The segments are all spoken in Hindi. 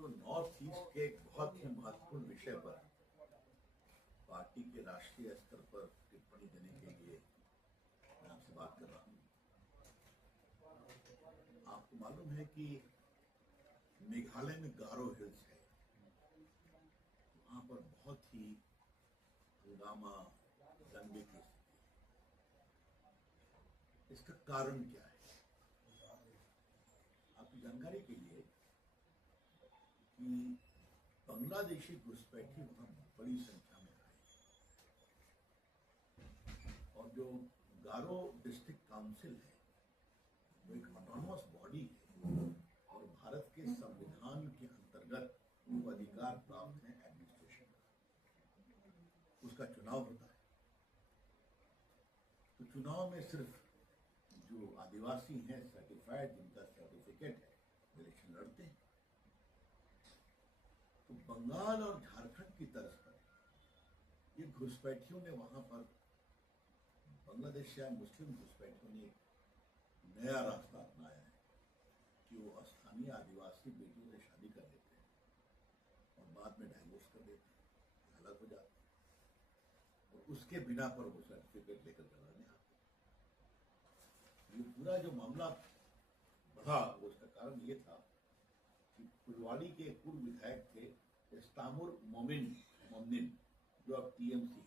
तो नॉर्थ ईस्ट के एक बहुत ही महत्वपूर्ण विषय पर पार्टी के राष्ट्रीय स्तर पर टिप्पणी देने के लिए मैं आपसे बात कर रहा हूँ। आपको मालूम है कि मेघालय में गारो हिल्स है, वहां पर बहुत ही हंगामा दंगे की स्थिति है। इसका कारण क्या है? आपकी जानकारी के लिए कि बांग्लादेशी घुसपैठी वहां बड़ी संख्या में आए और जो गारो डिस्ट्रिक्ट काउंसिल है वो एक ऑटोनोमस बॉडी है और भारत के संविधान के अंतर्गत वो अधिकार प्राप्त है एडमिनिस्ट्रेशन का। उसका चुनाव होता है, तो चुनाव में सिर्फ जो आदिवासी हैं सर्टिफाइड, जिनका सर्टिफिकेट है, इलेक्शन लड़ते हैं। तो बंगाल और झारखंड की तर्ज पर ये घुसपैठियों ने वहां पर बांग्लादेश या मुस्लिम घुसपैठियों ने नया रास्ता अपनाया है कि वो स्थानीय आदिवासी बेटियों से शादी कर लेते हैं और बाद में डाइवोर्स कर देते हैं, अलग हो जाते हैं और उसके बिना पर वो सर्टिफिकेट लेकर चलाने आते हैं। ये पूरा जो मामला बढ़ा उसका कारण ये था कि फुलवाड़ी के पूर्व विधायक थे इस्तामुर मोमिन, जो अब टीएमसी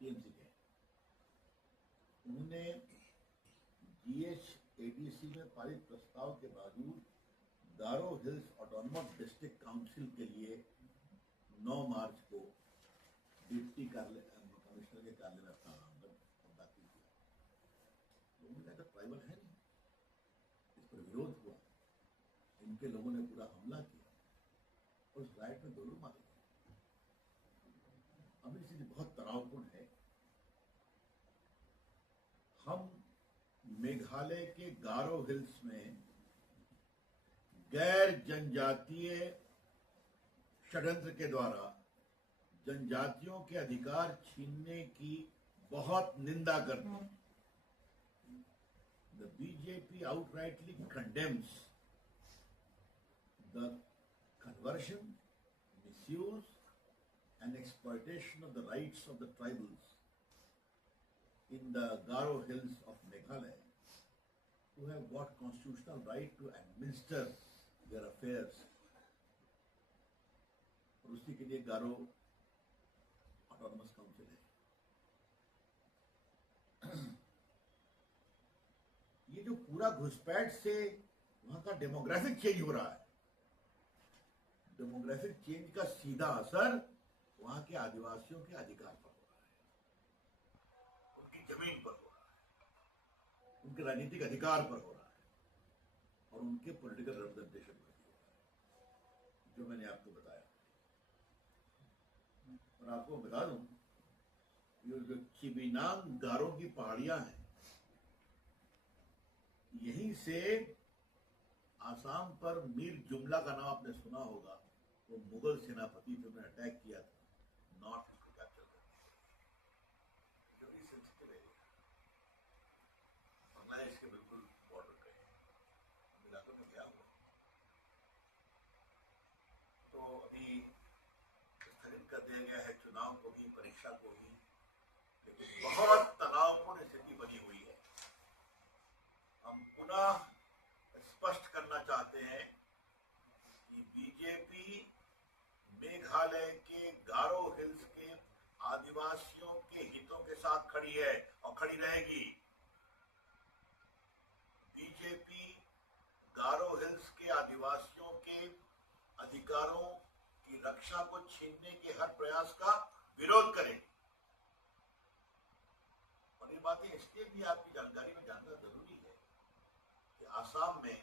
के हैं। उन्होंने जीएचएडीसी में पारित प्रस्ताव के बावजूद गारो हिल्स ऑटोनोमस डिस्ट्रिक्ट काउंसिल के लिए 9 मार्च को डिप्टी कमिश्नर के कार्यालय में अपना नामांकन दाखिल किया। लोगों ने कहा ट्राइबल है नहीं, इस पर विरोध हुआ, इनके लोगों ने पूरा हमला किया और उस राइट में 2 लोग मारे गए। अभी स्थिति बहुत तनावपूर्ण है। हम मेघालय के गारो हिल्स में गैर जनजातीय षड्यंत्र के द्वारा जनजातियों के अधिकार छीनने की बहुत निंदा करते हैं। The BJP outrightly condemns the conversion, misuse and exploitation of the rights of the tribals in the Garo Hills of Meghalaya, who have got constitutional right to administer their affairs. और उसी के लिए गारो ऑटोनोमस काउंसिल है। ये जो पूरा घुसपैठ से वहां का डेमोग्राफिक चेंज हो रहा है, डेमोग्राफिक चेंज का सीधा असर वहां के आदिवासियों के अधिकार पर हो रहा है, उनकी जमीन पर हो रहा है, उनके राजनीतिक अधिकार पर हो रहा है और उनके पॉलिटिकल रिप्रेजेंटेशन पर भी हो रहा है, जो मैंने आपको बताया। और आपको बता दूं, ये जो चिबिनांग गारो की पहाड़ियां हैं, यहीं से आसाम पर मीर जुमला का नाम आपने सुना होगा, वो मुगल सेनापति थे, उन्होंने अटैक किया था, नॉर्थ को कैप्चर करने के लिए। सेंसिटिव एरिया बांग्लादेश के बिल्कुल बॉर्डर पे इलाकों में गया हुआ। तो अभी स्थगित कर दिया गया है चुनाव को भी, परीक्षा को भी, लेकिन बहुत तनावपूर्ण स्थिति बनी हुई है। हम पुनः स्पष्ट करना चाहते हैं कि बीजेपी मेघालय के गारो हिल्स के आदिवासियों के हितों के साथ खड़ी है और खड़ी रहेगी। बीजेपी गारो हिल्स के आदिवासियों के अधिकारों की रक्षा को छीनने के हर प्रयास का विरोध करेगी। और ये बातें इसलिए भी आपकी जानकारी में जानना जरूरी है कि आसाम में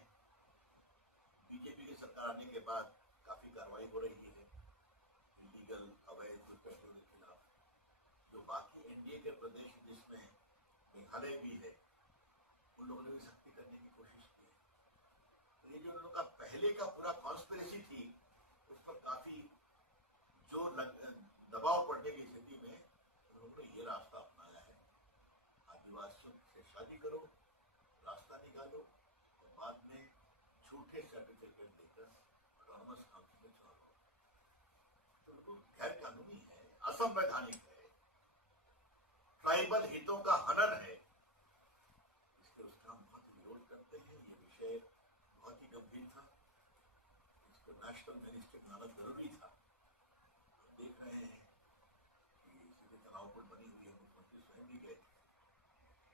बीजेपी की सरकार आने के बाद काफी कार्रवाई हो रही है इलीगल अवैध घुसपैठियों के खिलाफ। जो बाकी एनडीए के प्रदेश जिसमें मेघालय भी है, उन लोगों ने भी सख्ती करने की कोशिश की है। ये जो उन लोगों का पहले का पूरा कॉन्स्पिरेसी थी, उस पर काफी दबाव पड़ने की स्थिति में उन्होंने ये रास्ता अपनाया है, आदिवासियों से शादी करो, रास्ता निकालो और बाद में झूठे सर्टिफिकेट देकर ऑटोनमस काउंसिल में चुनाव लो। तो बिल्कुल गैर कानूनी है, असंवैधानिक है, ट्राइबल हितों का हनन है। इसके उसका हम बहुत विरोध करते हैं। ये विषय बहुत ही गंभीर था, इसको नेशनल मिनिस्टर बनाना जरूरी था। हम देख रहे हैं कि सीधे तनाव पर बनी हुई है, मुख्यमंत्री स्वयं भी गए,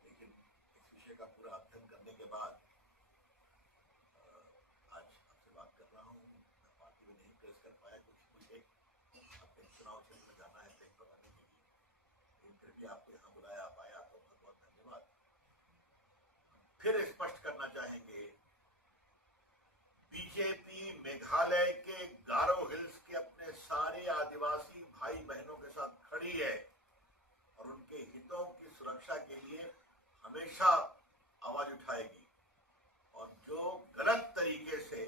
लेकिन इस विषय का पूरा अध्ययन करने के बाद आज आपसे बात कर रहा हूँ। मैं पार्टी में नहीं प्रेस कर पाया कुछ मुझे अपने चुनाव क्षेत्र में जाना है तय करवाने के लिए, लेकिन फिर भी आपको यहाँ बुलाया, आप आए, आपका बहुत बहुत धन्यवाद। फिर स्पष्ट करना चाहेंगे, बीजेपी मेघालय के गारो हिल्स के अपने सारे आदिवासी भाई बहनों के साथ खड़ी है और उनके हितों की सुरक्षा के लिए हमेशा आवाज उठाएगी, और जो गलत तरीके से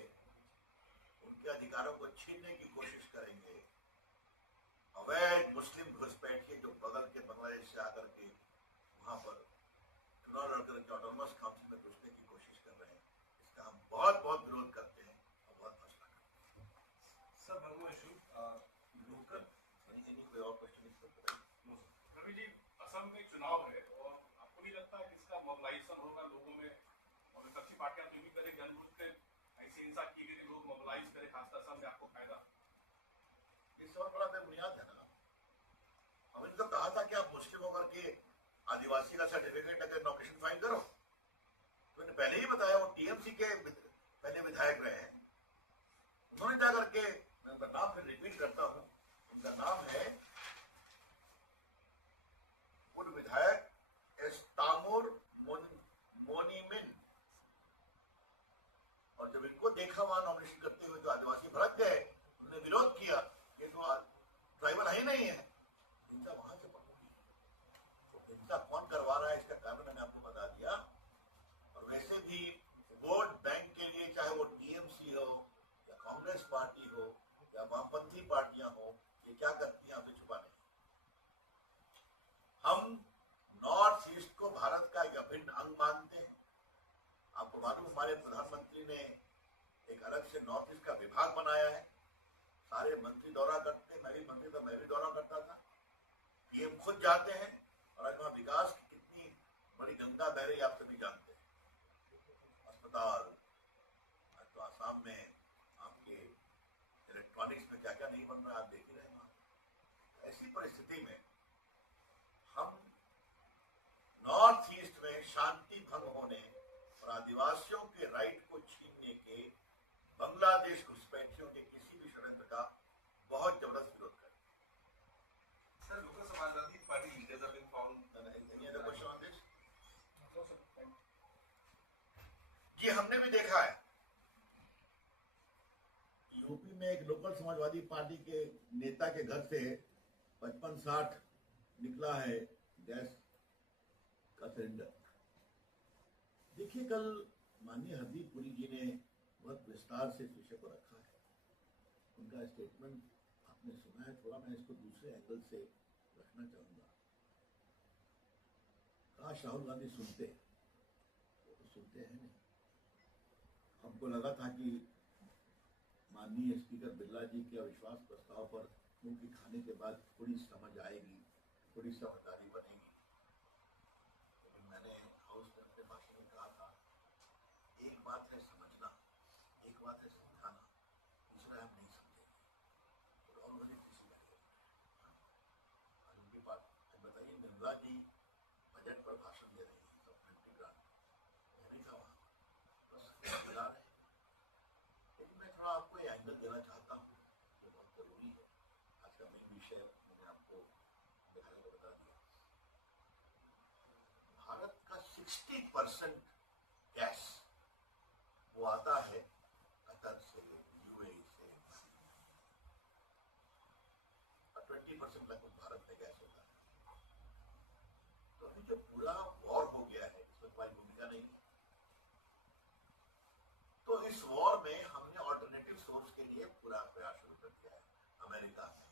उनके अधिकारों को छीनने की कोशिश करेंगे, अवैध मुस्लिम घुसपैठिए जो बगल के बांग्लादेश से आकर के वहां पर चुनाव लड़कर के ऑटोनमस काउंसिल में घुसने की कोशिश कर रहे हैं, इसका हम बहुत बहुत विरोध करते हैं और बहुत फैसला करते हैं। Sir, one more issue, local, कोई और क्वेश्चन इस पर? no, sir. रवि जी, असम में चुनाव है और आपको नहीं लगता कि इसका मोबिलाइजेशन होगा लोगों में, और विपक्षी पार्टियां तो भी करें, जनगुट पे ऐसी हिंसा की गई, लोग मोबिलाइज करें, खासकर असम में, आपको फायदा? इस और बड़ा बेबुनियाद है ना। हमने तो कहा था कि आप मुस्लिम होकर के आदिवासी का सर्टिफिकेट अगर नॉमिनेशन फाइल करो, तो मैंने पहले ही बताया, वो टीएमसी के पहले विधायक रहे हैं, उन्होंने जा करके, मैं उनका नाम फिर रिपीट करता हूं, उनका नाम है पूर्व विधायक एस्तामुर मोनीमिन, और जब इनको देखा वहां नॉमिनेशन करते हुए तो आदिवासी भड़क गए, उन्होंने विरोध किया कि तो ट्राइबल है ही नहीं है। हिंसा वहां से पकड़ी, तो हिंसा कौन करवा रहा है इसका कारण मैंने आपको बता दिया। और वैसे भी वोट बैंक के लिए, चाहे वो टीएमसी हो या कांग्रेस पार्टी हो या वामपंथी पार्टियां हो, ये क्या करती हैं आपसे छुपा नहीं। हम नॉर्थ ईस्ट को भारत का एक अभिन्न अंग मानते हैं। आपको मालूम, हमारे प्रधानमंत्री ने एक अलग से नॉर्थ ईस्ट का विभाग बनाया है, सारे मंत्री दौरा करते हैं, मैं भी मंत्री था, मैं भी दौरा करता था, पीएम खुद जाते हैं, और आज वहां विकास की कितनी बड़ी गंगा बह रही आप सभी जानते हैं। अस्पताल, आज तो आसाम में आपके इलेक्ट्रॉनिक्स में क्या क्या नहीं बन रहा है, आप देख ही रहे हैं। ऐसी परिस्थिति में हम नॉर्थ ईस्ट में शांति भंग होने और आदिवासियों के राइट को छीनने के बांग्लादेश घुसपैठियों के किसी भी षड्यंत्र का बहुत जबरदस्त विरोध करें। Sir, local Samajwadi Party leaders have been found. Any other question on this? ये हमने भी देखा है, यूपी में एक लोकल समाजवादी पार्टी के नेता के घर से 55-60 निकला है गैस का सिलेंडर। देखिए, कल माननीय हरदीप पुरी जी ने बहुत विस्तार से इस विषय को रखा है, उनका स्टेटमेंट आपने सुना है, थोड़ा मैं इसको दूसरे एंगल से रखना चाहूंगा। काश राहुल गांधी सुनते, वो तो सुनते हैं नहीं। हमको लगा था कि माननीय स्पीकर बिरला जी के अविश्वास प्रस्ताव पर मुंह खाने के बाद थोड़ी समझ आएगी, थोड़ी समझदारी बनेगी, लेकिन मैंने हाउस में अपने भाषण में कहा था, एक बात है समझना, एक बात है समझाना, दूसरा हम नहीं समझेंगे। तो राहुल गांधी किसी उनकी बात बताइए, निर्मला जी बजट पर भाषण दे रही है, सप्लीमेंट्री ग्रांट, मैं भी था वहां, बस बुला रहे। लेकिन मैं थोड़ा आपको ये एंगल देना चाहता हूँ, जो बहुत जरूरी है। आज का मेन विषय मैंने आपको दिखाने को बता दिया। भारत का 60% गैस वो आता है कतर से, यूएई से, और 20% लगभग भारत में गैस होता है। तो अभी जो पूरा वॉर हो गया है, इसमें कोई भूमिका नहीं है। तो इस वॉर में हमने ऑल्टरनेटिव सोर्स के लिए पूरा प्रयास शुरू कर दिया है। अमेरिका में,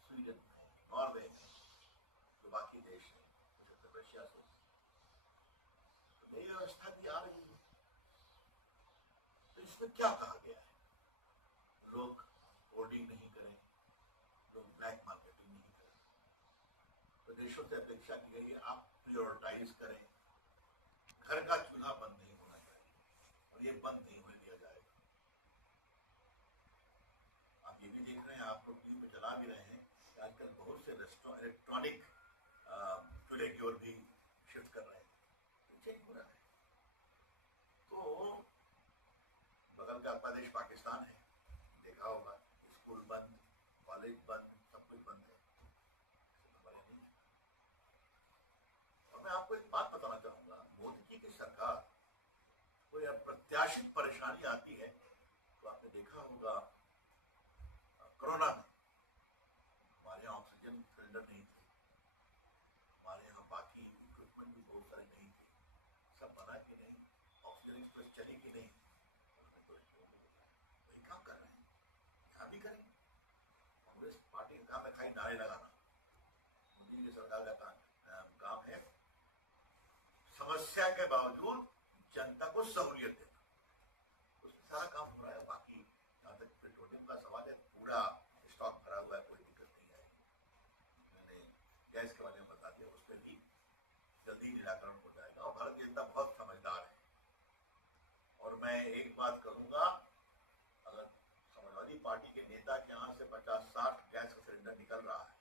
स्वीडन में, नॉर्वे में, जो बाकी देश हैं, रशिया से नई व्यवस्था भी आ रही है। तो इसमें क्या कहा गया है? लोग होर्डिंग नहीं करें, लोग ब्लैक मार्केटिंग नहीं करें। प्रदेशों से अपेक्षा की गई है आप प्रायोरिटाइज करें, घर का चूल्हा बंद नहीं होना चाहिए और ये बंद नहीं होने दिया जाएगा। आप ये भी देख रहे हैं, आप लोग टीवी पे चला भी रहे हैं कि आजकल बहुत से रेस्टोरेंट इलेक्ट्रॉनिक चूल्हे की ओर भी शिफ्ट कर रहे हैं। चेंज हो रहा है। तो बगल का प्रदेश पाकिस्तान है, देखा होगा, स्कूल बंद, कॉलेज बंद, सब कुछ बंद है। और मैं आपको एक बात बताना चाहूंगा, मोदी जी की सरकार कोई अप्रत्याशित परेशानी आती है तो आपने देखा होगा कोरोना में हमारे यहाँ ऑक्सीजन सिलेंडर नहीं थे, हमारे यहाँ बाकी इक्विपमेंट भी बहुत सारे नहीं थे, सब बना कि नहीं, ऑक्सीजन एक्सप्रेस चली कि नहीं, वही काम कर रहे हैं, यहाँ भी करें। कांग्रेस पार्टी का काम है खाली नारे लगाना। मोदी की सरकार का काम है समस्या के बावजूद जनता को सहूलियत देना, उसमें सारा काम हो रहा है। बाकी जहाँ तक पेट्रोलियम का सवाल है, पूरा स्टॉक भरा हुआ है, कोई दिक्कत नहीं आएगी। मैंने गैस के बारे में बता दिया, उस पर भी जल्दी निराकरण हो जाएगा। और भारतीय जनता बहुत समझदार है। और मैं एक बात कहूंगा, अगर समाजवादी पार्टी के नेता के यहाँ से 50-60 गैस का सिलेंडर निकल रहा है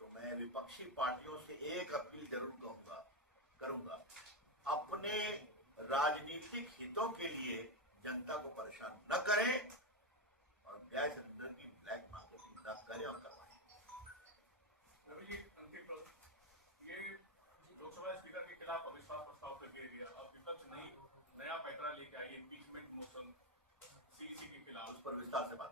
तो मैं विपक्षी पार्टियों से एक अपील जरूर करूंगा, अपने राजनीतिक हितों के लिए जनता को परेशान न करें और गैस सिलेंडर की ब्लैक मार्केटिंग न करें और करवाएं। ये लोकसभा स्पीकर के खिलाफ अविश्वास प्रस्ताव पर गिर गया। अब विपक्ष नया पैतरा लेके आई, इम्पीचमेंट मोशन सीईसी के खिलाफ, उस पर विस्तार से बात